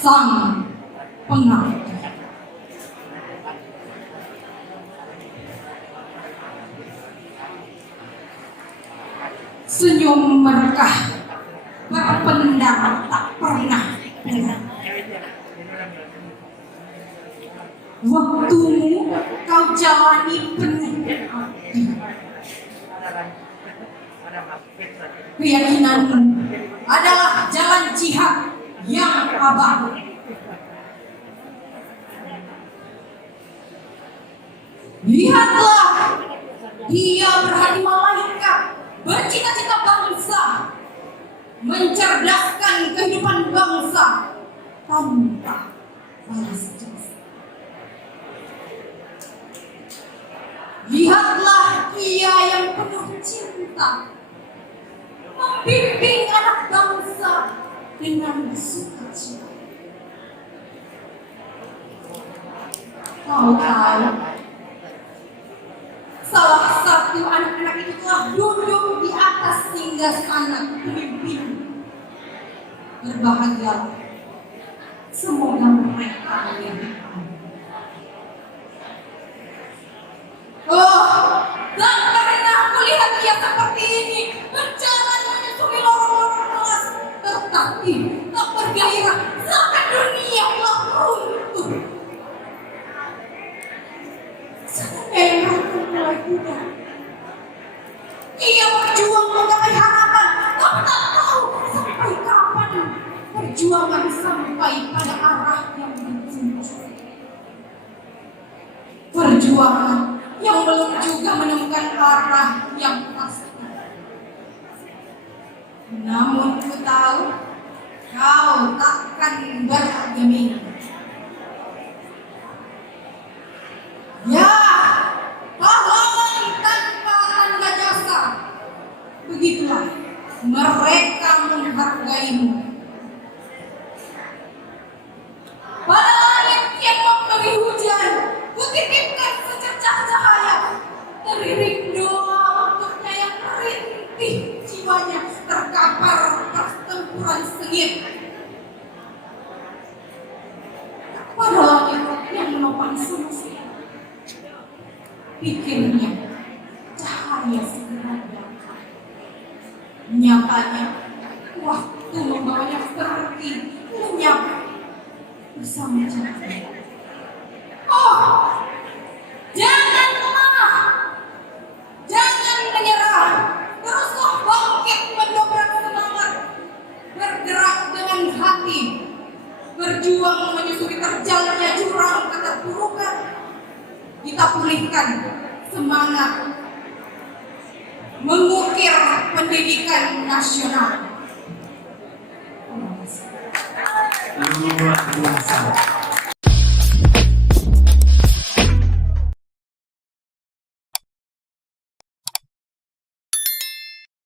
sang pengabdi. Senyum merkah berpendar tak pernah hilang. Waktumu kau jalani penuh arti. Keyakinanmu adalah jalan jihad yang abadi. Lihatlah, dia berhati malaikat, bercita-cita bangsa, mencerdaskan kehidupan bangsa tanpa balas jasa. Lihatlah dia yang penuh cinta, membimbing anak bangsa dengan sukacita. Kau tahu, salah satu anak-anak itu telah duduk di atas singgasana pemimpin. Berbahagialah, semoga mereka yang dan karena aku lihat dia seperti ini, berjalan menyusuri lorong-lorong kelas, tetapi tak bergairah, seakan dunia telah runtuh. Setelah aku mulai muda, ia berjuang menggapai harapan, tapi tak tahu sampai kapan perjuangan sampai pada arah yang dituju. Perjuangan yang belum juga menemukan arah yang pasti. Namun ku tahu kau takkan bergeming. Ya, pahlawan tanpa tanda jasa. Begitulah mereka menghargaimu. Pada langit yang memberi hujan, kutitipkan secercah cahaya. Teriring doa untuknya yang merintih jiwanya terkapar pertempuran sengit. Pada langit yang menopang semesta, pikirnya cahaya segera datang. Nyatanya waktu membawanya pergi lenyap bersama cahaya. Jangan lemah, jangan menyerah, teruslah bangkit mendobrak semangat, bergerak dengan hati, berjuang menyusuri terjalnya jurang keterpurukan. Kita pulihkan semangat, mengukir pendidikan nasional. Luar biasa.